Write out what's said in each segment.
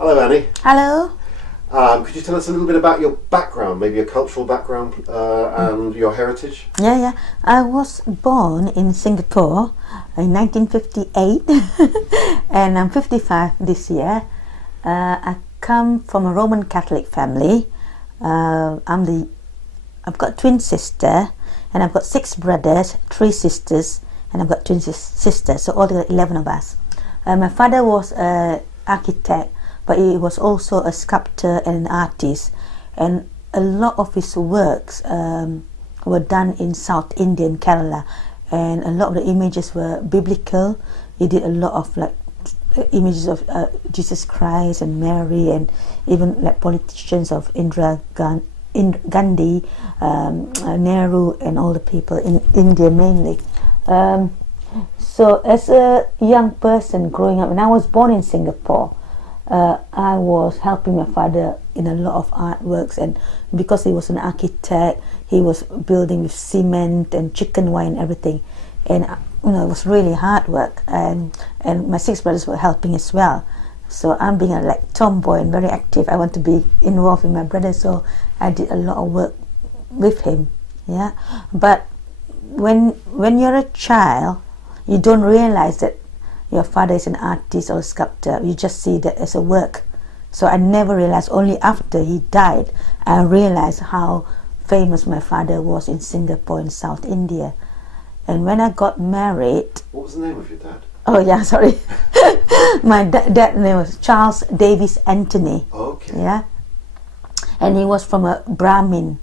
Hello, Annie. Hello. Could you tell us a little bit about your background, maybe your cultural background and your heritage? Yeah. I was born in Singapore in 1958 and I'm 55 this year. I come from a Roman Catholic family. I've got twin sister and I've got 6 brothers, 3 sisters, and I've got twin sisters, so altogether 11 of us. My father was an architect, but he was also a sculptor and an artist, and a lot of his works were done in South India, in Kerala, and a lot of the images were biblical. He did a lot of images of Jesus Christ and Mary, and even politicians of Indira Gandhi, Nehru, and all the people in India mainly. So as a young person growing up, when I was born in Singapore, I was helping my father in a lot of artworks, and because he was an architect, he was building with cement and chicken wire and everything, and it was really hard work, and my 6 brothers were helping as well. So I'm being a tomboy and very active. I want to be involved with my brother, so I did a lot of work with him. Yeah, but when you're a child, you don't realize that your father is an artist or a sculptor. You just see that as a work. So I never realized, only after he died, I realized how famous my father was in Singapore and South India. And when I got married... What was the name of your dad? Oh yeah, sorry. My dad's name was Charles Davis Anthony. Oh, okay. Yeah. And he was from a Brahmin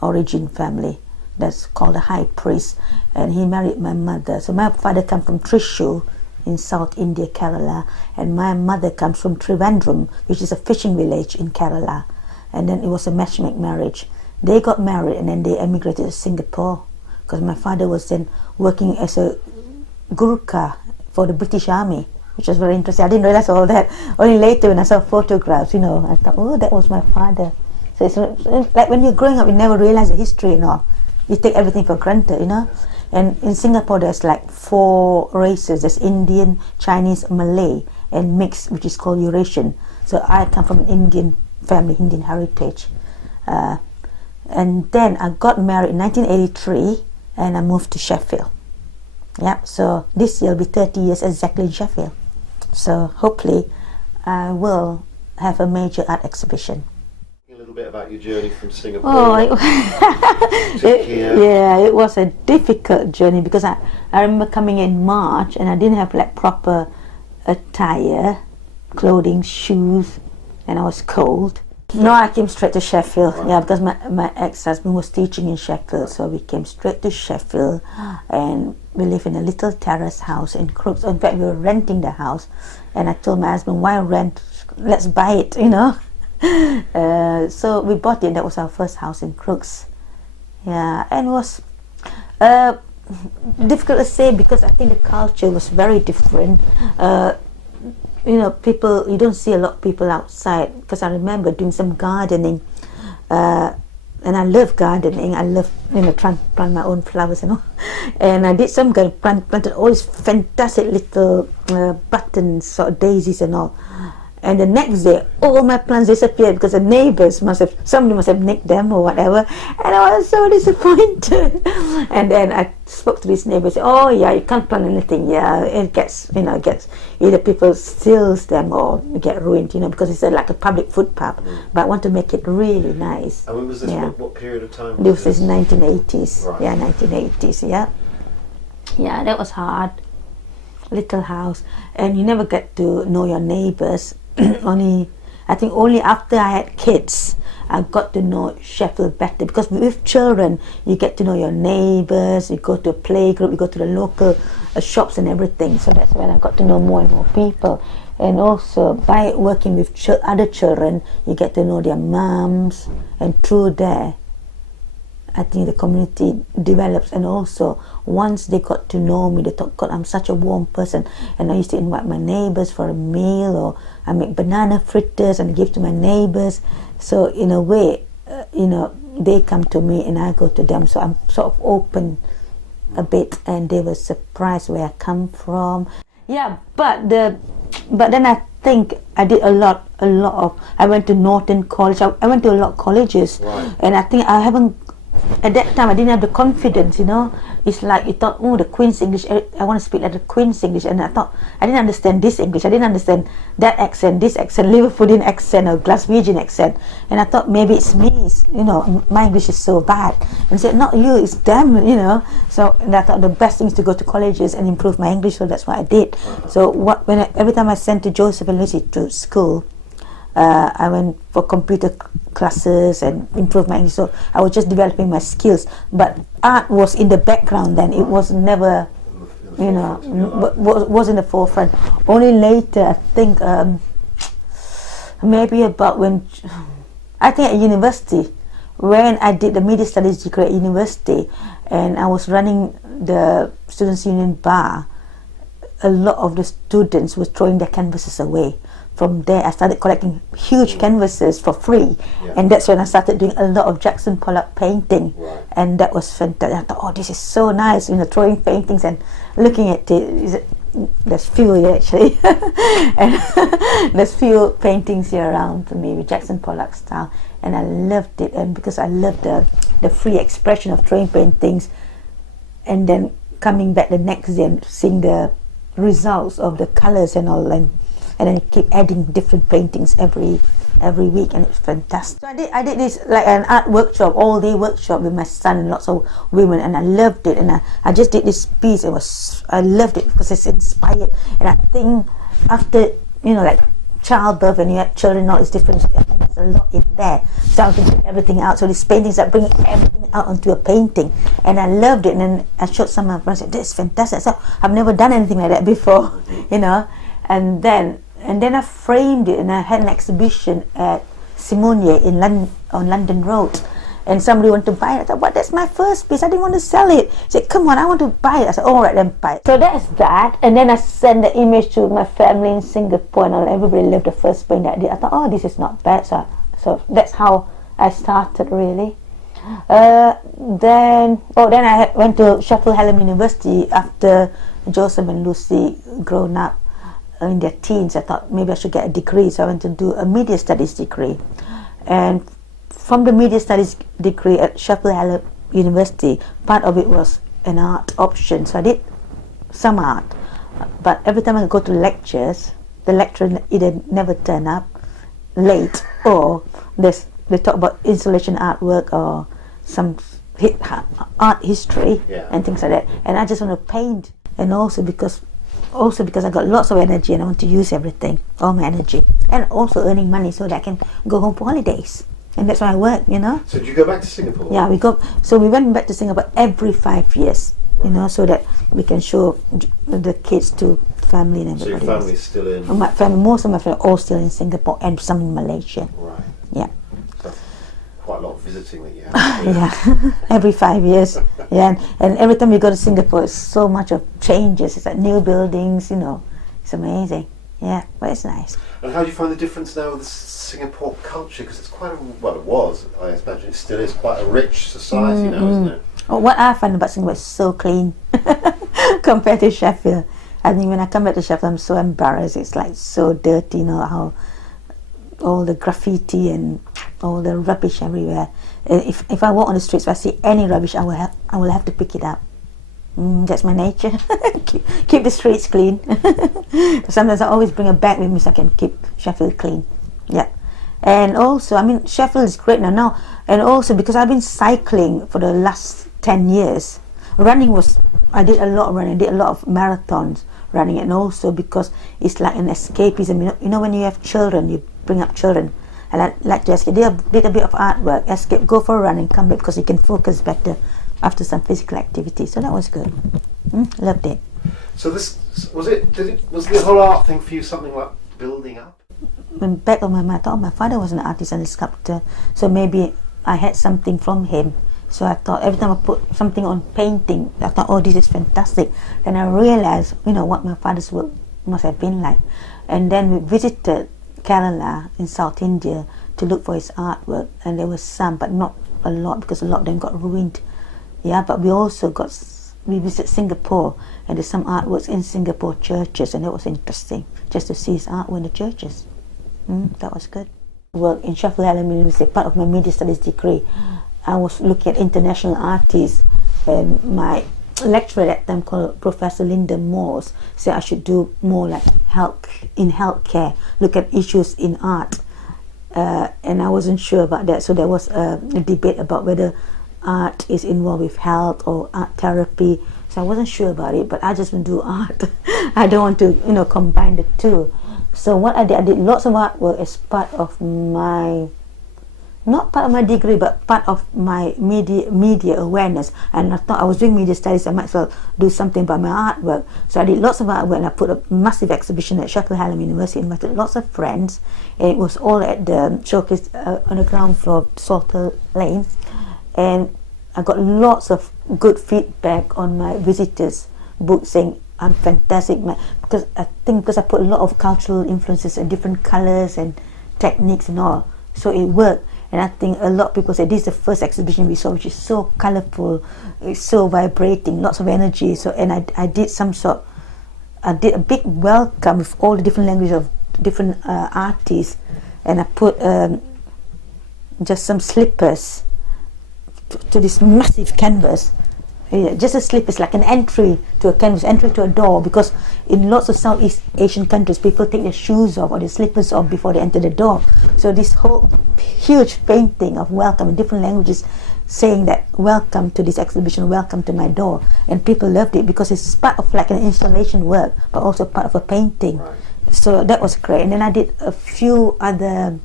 origin family. That's called a high priest. And he married my mother. So my father comes from Thrissur in South India, Kerala, and my mother comes from Trivandrum, which is a fishing village in Kerala. And then it was a matchmake marriage. They got married and then they emigrated to Singapore, because my father was then working as a Gurkha for the British Army, which was very interesting. I didn't realize all that. Only later when I saw photographs, I thought, oh, that was my father. So it's like when you're growing up, you never realize the history and all. You take everything for granted, And in Singapore, there's 4 races. There's Indian, Chinese, Malay, and mixed, which is called Eurasian. So I come from an Indian family, Indian heritage. And then I got married in 1983, and I moved to Sheffield. Yeah, so this year will be 30 years exactly in Sheffield. So hopefully I will have a major art exhibition. A little bit about your journey from Singapore to here. Yeah, it was a difficult journey, because I remember coming in March and I didn't have proper attire, clothing, shoes, and I was cold. No, I came straight to Sheffield. Right. Yeah, because my ex-husband was teaching in Sheffield, so we came straight to Sheffield, and we live in a little terrace house in Crooks. In fact, we were renting the house, and I told my husband, why rent? Let's buy it, So we bought it. That was our first house in Crooks. Yeah, and it was difficult to say, because I think the culture was very different. People, you don't see a lot of people outside, because I remember doing some gardening, and I love gardening. I love trying to plant my own flowers and all. And I did some planted all these fantastic little buttons, daisies and all. And the next day, all my plants disappeared, because the neighbors somebody must have nicked them or whatever. And I was so disappointed. And then I spoke to these neighbors. Oh yeah, you can't plant anything. Yeah, it gets either people steals them or get ruined. Because it's like a public footpath. But I want to make it really nice. And when was this? Yeah. What period of time? This was 1980s. Right. Yeah, 1980s. Yeah. Yeah, that was hard. Little house, and you never get to know your neighbors. I think only after I had kids, I got to know Sheffield better, because with children, you get to know your neighbors, you go to a playgroup, you go to the local shops and everything. So that's when I got to know more and more people. And also, by working with other children, you get to know their moms, and through there, I think the community develops. And also, once they got to know me, they thought, God, I'm such a warm person. And I used to invite my neighbors for a meal, or I make banana fritters and give to my neighbors. So in a way, they come to me and I go to them. So I'm sort of open a bit, and they were surprised where I come from. Yeah, but then I think I did a lot of. I went to Norton College. I went to a lot of colleges, Right. and I think I haven't. At that time, I didn't have the confidence. It's like you thought, oh, the Queen's English. I want to speak like the Queen's English, and I thought I didn't understand this English. I didn't understand that accent, this accent, Liverpoolian accent or Glaswegian accent, and I thought maybe it's me. My English is so bad. And I said, not you, it's them. So and I thought the best thing is to go to colleges and improve my English. So that's what I did. So every time I sent to Joseph and Lucy to school, I went for computer classes and improved my English. So I was just developing my skills. But art was in the background then. It was never, was in the forefront. Only later, I think, maybe about I think at university, when I did the media studies degree at university, and I was running the Students' Union bar, a lot of the students were throwing their canvases away. From there, I started collecting huge canvases for free, and that's when I started doing a lot of Jackson Pollock painting, and that was fantastic. I thought, oh, this is so nice, throwing paintings and looking at it. There's few here actually, and there's few paintings here around for me with Jackson Pollock style, and I loved it. And because I loved the free expression of throwing paintings, and then coming back the next day and seeing the results of the colors and all, and then you keep adding different paintings every week, and it's fantastic. So I did this like an art workshop, all day workshop with my son and lots of women, and I loved it. And I just did this piece. I loved it because it's inspired. And I think after like childbirth, and you have children, all is different. I think there's a lot in there. So I can bring everything out. So these paintings are bringing everything out onto a painting, and I loved it. And then I showed some of my friends. This is fantastic. So I've never done anything like that before, And then I framed it, and I had an exhibition at Simonier on London Road, and somebody wanted to buy it. I thought, that's my first piece. I didn't want to sell it. He said, come on, I want to buy it. I said, all right, then buy it. So that's that. And then I sent the image to my family in Singapore, and everybody loved the first paint that I did. I thought, oh, this is not bad. So that's how I started, really. Then I went to Sheffield Hallam University after Joseph and Lucy grown up. In their teens, I thought maybe I should get a degree, so I went to do a media studies degree. And from the media studies degree at Sheffield Hallam University, part of it was an art option, so I did some art. But every time I go to lectures, the lecturer either never turn up, late, or they talk about installation artwork or some art history and things like that. And I just want to paint, and also because I got lots of energy and I want to use everything, all my energy, and also earning money so that I can go home for holidays, and that's why I work. So did you go back to Singapore? Yeah, we went back to Singapore every 5 years, so that we can show the kids to family and everybody. So your family's still in? Most of my family are all still in Singapore, and some in Malaysia. Right. Yeah. So quite a lot of visiting that you have. Yeah, every 5 years. Yeah, and every time you go to Singapore, it's so much of changes. It's like new buildings, it's amazing. Yeah, but it's nice. And how do you find the difference now with the Singapore culture? Because it's quite it was, I imagine it still is quite a rich society now, isn't it? Well, what I find about Singapore is so clean compared to Sheffield. I think when I come back to Sheffield, I'm so embarrassed. It's like so dirty, how all the graffiti and all the rubbish everywhere. If I walk on the streets, if I see any rubbish, I will have to pick it up. That's my nature. keep the streets clean. Sometimes I always bring a bag with me so I can keep Sheffield clean. Yeah. And also, Sheffield is great now. And also because I've been cycling for the last 10 years. I did a lot of running. I did a lot of marathons running, and also because it's like an escapism. When you have children, you bring up children. And I like to escape. Did a bit of artwork, escape, go for a run and come back, because you can focus better after some physical activity. So that was good. Loved it. So this was the whole art thing for you something like building up? In the back of my mind, I thought my father was an artist and a sculptor, so maybe I had something from him. So I thought every time I put something on painting, I thought, oh, this is fantastic. Then I realized, what my father's work must have been like. And then we visited Kerala in South India to look for his artwork, and there was some, but not a lot, because a lot of them got ruined. Yeah, but we also got we visited Singapore, and there's some artworks in Singapore churches, and that was interesting just to see his artwork in the churches. That was good. Work in Sheffield Hallam University, part of my media studies degree. I was looking at international artists, and my lecturer at that time, called Professor Linda Morse, said I should do more like healthcare, look at issues in art, and I wasn't sure about that. So there was a debate about whether art is involved with health or art therapy. So I wasn't sure about it, but I just want to do art. I don't want to, combine the two. So what I did lots of artwork as part of my, not part of my degree, but part of my media awareness. And I thought I was doing media studies, I might as well do something about my artwork. So I did lots of artwork, and I put a massive exhibition at Sheffield Hallam University, invited lots of friends, and it was all at the showcase on the ground floor of Salter Lane. And I got lots of good feedback on my visitors' book, saying I'm fantastic, because I put a lot of cultural influences and different colours and techniques and all, so it worked. And I think a lot of people say this is the first exhibition we saw which is so colourful, it's so vibrating, lots of energy. So, and I did a big welcome with all the different languages of different artists, and I put just some slippers to this massive canvas. Just a slip is like an entry to a canvas, entry to a door, because in lots of Southeast Asian countries people take their shoes off or their slippers off before they enter the door. So this whole huge painting of welcome in different languages, saying that welcome to this exhibition, welcome to my door, and people loved it because it's part of like an installation work but also part of a painting. Right. So that was great. And then I did a few other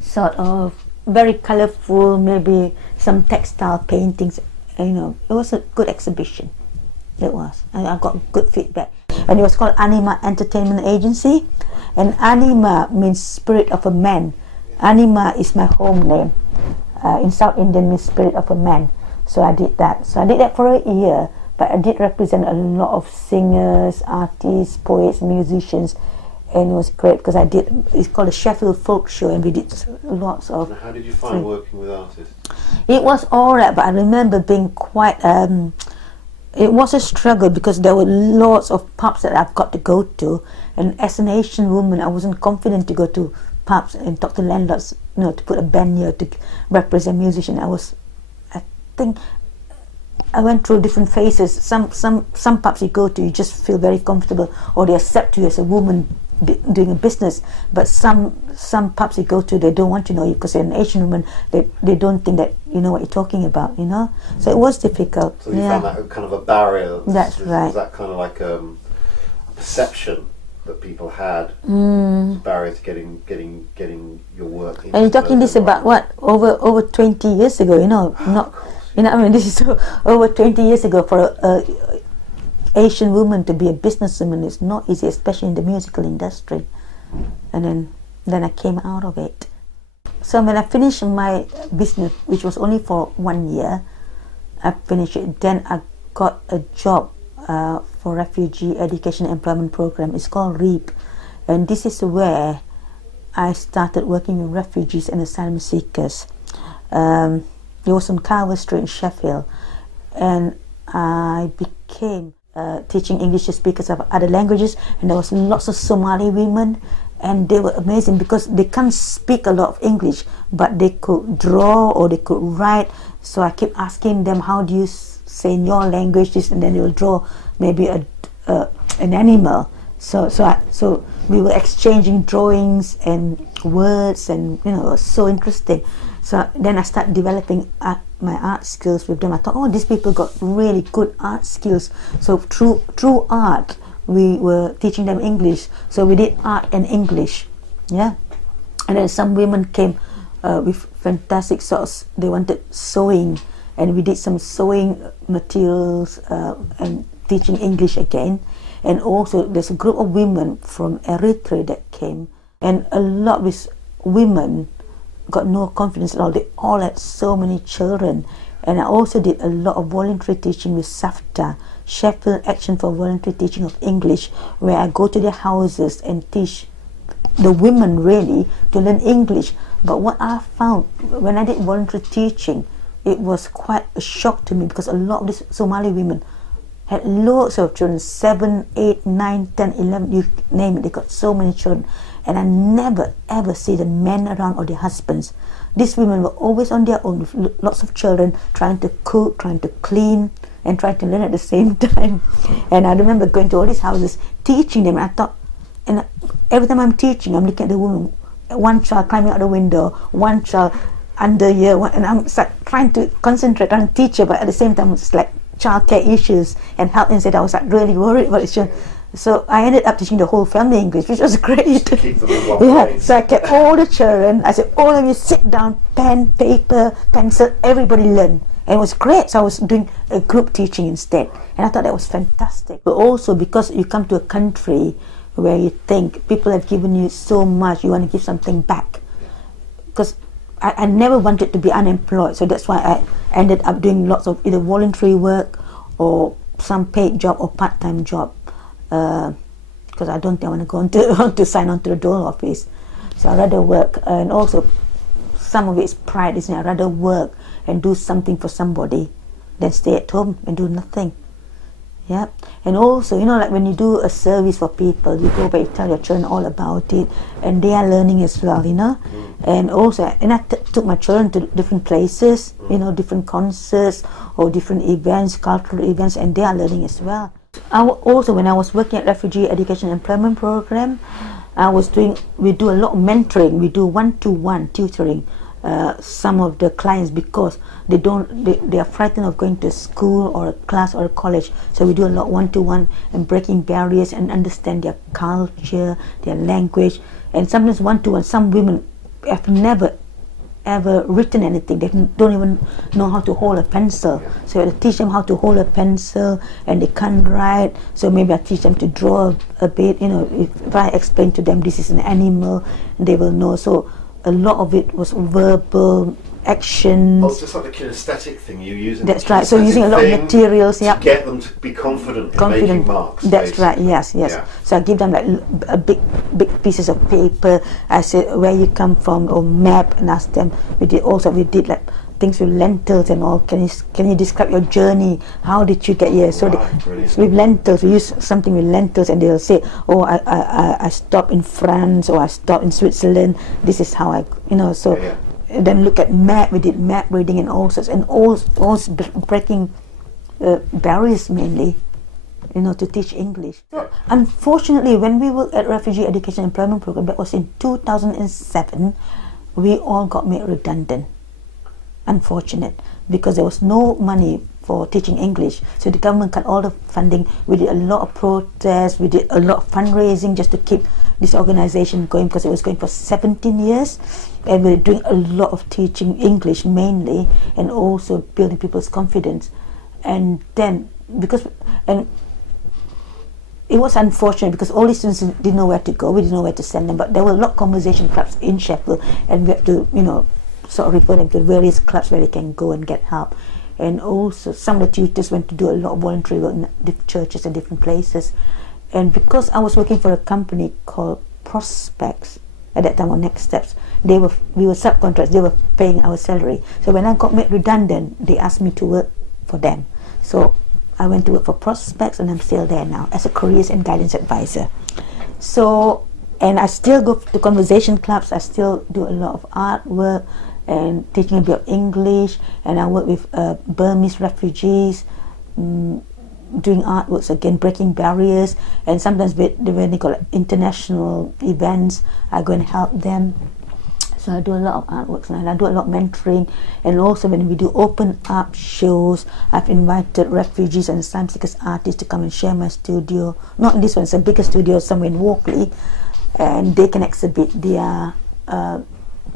sort of very colourful, maybe some textile paintings. It was a good exhibition. It was. And I got good feedback. And it was called Anima Entertainment Agency. And Anima means spirit of a man. Anima is my home name. In South Indian means spirit of a man. So I did that. So I did that for a year. But I did represent a lot of singers, artists, poets, musicians. And it was great because it's called a Sheffield Folk Show, and we did lots of... Now, how did you find working with artists? It was alright, but I remember being quite... it was a struggle because there were lots of pubs that I've got to go to, and as an Asian woman I wasn't confident to go to pubs and talk to landlords, to put a band here to represent musicians. I think I went through different phases. Some pubs you go to, you just feel very comfortable, or they accept you as a woman doing a business, but some pubs you go to, they don't want to know you because you're an Asian woman. They don't think that you know what you're talking about, so it was difficult. So you found that kind of a barrier. That's right. Was that kind of like a perception that people had, a barrier to getting your work into? And you're talking this about what, over 20 years ago, this is over 20 years ago. For a Asian woman to be a businesswoman is not easy, especially in the musical industry. And then I came out of it. So when I finished my business, which was only for 1 year, I finished it. Then I got a job for Refugee Education Employment Program. It's called REAP, and this is where I started working with refugees and asylum seekers. It was on Carver Street in Sheffield, and I became teaching English to speakers of other languages, and there was lots of Somali women, and they were amazing because they can't speak a lot of English, but they could draw or they could write. So I keep asking them, how do you say in your language this, and then they will draw maybe an animal. So we were exchanging drawings and words, and it was so interesting. So then I started developing my art skills with them. I thought, these people got really good art skills. So through art, we were teaching them English. So we did art and English, And then some women came with fantastic sorts. They wanted sewing, and we did some sewing materials and teaching English again. And also there's a group of women from Eritrea that came, and a lot of women got no confidence at all. They all had so many children. And I also did a lot of voluntary teaching with SAFTA, Sheffield Action for Voluntary Teaching of English, where I go to their houses and teach the women really to learn English. But what I found when I did voluntary teaching, it was quite a shock to me, because a lot of these Somali women had loads of children, 7, 8, 9, 10, 11, you name it, they got so many children. And I never ever see the men around or their husbands. These women were always on their own with lots of children, trying to cook, trying to clean, and trying to learn at the same time. And I remember going to all these houses, teaching them. I thought, and every time I'm teaching, I'm looking at the woman, one child climbing out the window, one child under here, and I'm trying to concentrate on teach her, but at the same time it's like childcare issues and health instead. I was really worried about it. So I ended up teaching the whole family English, which was great. Keep them in one place. So I kept all the children. I said, all of you sit down, pen, paper, pencil, everybody learn. And it was great. So I was doing a group teaching instead. And I thought that was fantastic. But also because you come to a country where you think people have given you so much, you want to give something back. Because I never wanted to be unemployed. So that's why I ended up doing lots of either voluntary work or some paid job or part-time job. Because I don't think I want to go to sign on to the dole office. So I rather work, and also some of it is pride, isn't it? I rather work and do something for somebody than stay at home and do nothing. Yeah. And also, like when you do a service for people, you go back, you tell your children all about it, and they are learning as well, And also, I took my children to different places, different concerts or different events, cultural events, and they are learning as well. Also, when I was working at Refugee Education Employment Program, we do a lot of mentoring. We do one-to-one tutoring some of the clients, because they are frightened of going to school or a class or a college. So we do a lot one-to-one and breaking barriers and understand their culture, their language, and sometimes one-to-one. Some women have never ever written anything. They don't even know how to hold a pencil. So I teach them how to hold a pencil, and they can't write. So maybe I teach them to draw a bit. If I explain to them this is an animal, they will know. So a lot of it was verbal actions. Oh, it's just like the kinesthetic thing you use. That's right. So using a lot of materials, to get them to be confident in making marks. That's basically. right. Yes. Yeah. So I give them like a big pieces of paper. I said where you come from, or map, and ask them. We did like things with lentils and all. Can you describe your journey? How did you get here? So with lentils, we use something with lentils, and they'll say, "Oh, I stopped in France, or I stopped in Switzerland. This is how I, so." Yeah. Then look at map. We did map reading and all sorts, and all breaking barriers mainly, to teach English. So unfortunately, when we worked at Refugee Education Employment Program, that was in 2007, we all got made redundant. Unfortunate, because there was no money for teaching English, so the government cut all the funding. We did a lot of protests, we did a lot of fundraising just to keep this organization going, because it was going for 17 years, and we were doing a lot of teaching English mainly, and also building people's confidence. And then it was unfortunate, because all these students didn't know where to go, we didn't know where to send them, but there were a lot of conversation clubs in Sheffield, and we had to sort of refer them to various clubs where they can go and get help. And also some of the tutors went to do a lot of voluntary work in different churches and different places. And because I was working for a company called Prospects at that time, or Next Steps, we were subcontractors, they were paying our salary. So when I got made redundant, they asked me to work for them. So I went to work for Prospects, and I'm still there now as a careers and guidance advisor. So, and I still go to conversation clubs, I still do a lot of artwork and teaching a bit of English, and I work with Burmese refugees, doing artworks again, breaking barriers, and sometimes when they got international events, I go and help them. So I do a lot of artworks, and I do a lot of mentoring, and also when we do open up shows, I've invited refugees and asylum seekers artists to come and share my studio. Not in this one, it's a bigger studio somewhere in Walkley, and they can exhibit their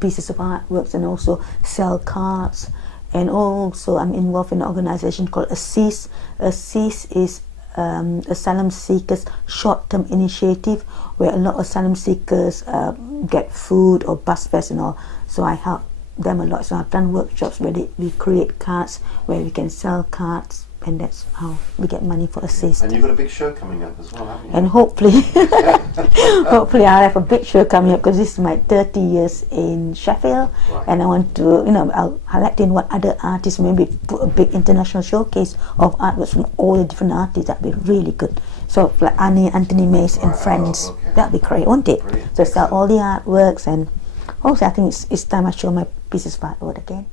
pieces of artworks and also sell cards. And also I'm involved in an organization called ASSIST. ASSIST is asylum seekers short-term initiative, where a lot of asylum seekers get food or bus fares and all, so I help them a lot. So I've done workshops where we create cards, where we can sell cards and that's how we get money for assist. And you've got a big show coming up as well, haven't you? And hopefully, hopefully I'll have a big show coming up because this is my 30 years in Sheffield, Right. and I want to, I'll highlight in what other artists, maybe put a big international showcase of artworks from all the different artists. That'd be really good. So like Anthony Mace and Right, friends, oh, okay. that'd be great, won't it? Brilliant. So sell all the artworks, and also I think it's time I show my pieces of artwork again.